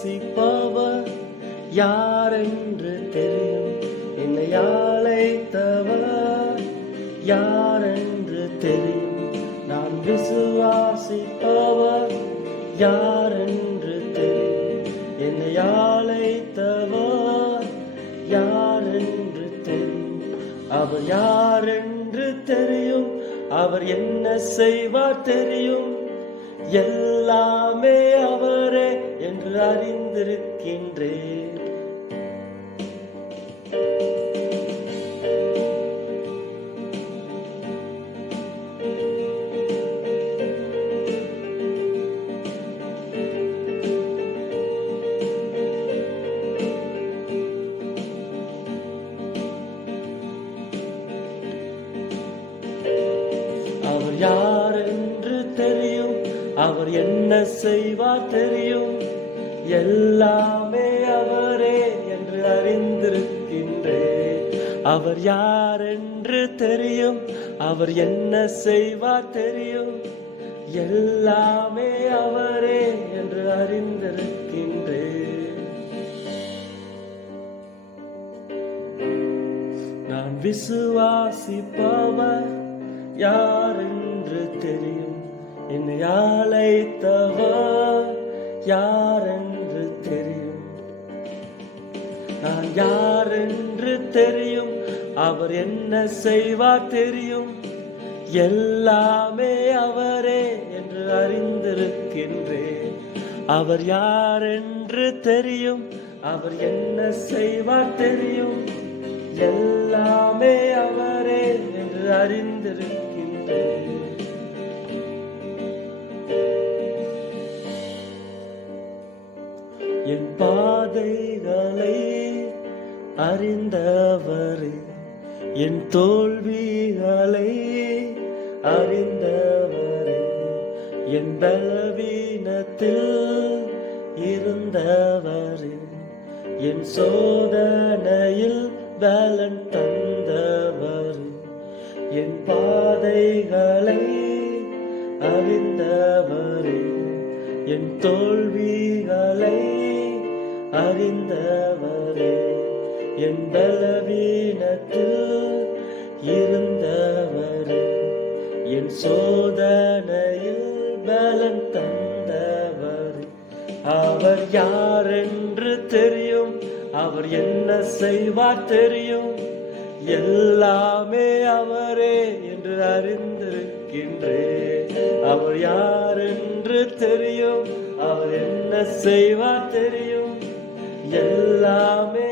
விசுவாசிப்பவர் யாரென்று தெரியும். என்னை அழைத்தவர் யாரென்று தெரியும். நான் விசுவாசிப்பவர் யாரென்று தெரியும். என்னை அழைத்தவர் யாரென்று தெரியும். அவர் யாரென்று தெரியும். அவர் என்ன செய்வார் தெரியும். எல்லாமே அவரே என்று அறிந்திருக்கின்றேன். அவர் யாரென்று தெரியும். அவர் என்ன செய்வார் தெரியும். எல்லாமே அவரே என்று அறிந்திருக்கின்றேன். அவர் யாரென்று தெரியும். அவர் என்ன செய்வார் தெரியும். எல்லாமே அவரே என்று அறிந்திருக்கின்றேன். நான் விசுவாசிப்பவர் யாரென்று தெரியும். என்னை அழைத்தவர் யாரென்று தெரியும். நான் யாரென்று தெரியும். அவர் என்ன செய்வார் தெரியும். எல்லாமே அவரே என்று அறிந்திருக்கின்றேன். அவர் யாரென்று தெரியும். அவர் என்ன செய்வார் தெரியும். எல்லாமே அவரே என்று அறிந்திருக்கின்றேன். என் பாதைகளை அறிந்தவரே, என் தோல்விகளை அறிந்தவரே, என் பலவீனத்தில் இருந்தவரே, என் சோதனையில் பலன் தந்தவர், என் பாதைகளை அறிந்தவரே, என் தோல்விகளை அறிந்தவரே, என் பலவீனத்தில் இருந்தவரே, என் சோதனையில் பலன் தந்தவரே. அவர் யாரென்று தெரியும். அவர் என்ன செய்வார் தெரியும். எல்லாமே அவரே என்று அறிந்திருக்கின்றேன். அவர் யாரென்று தெரியும். அவர் என்ன செய்வார் தெரியும். எல்லாமே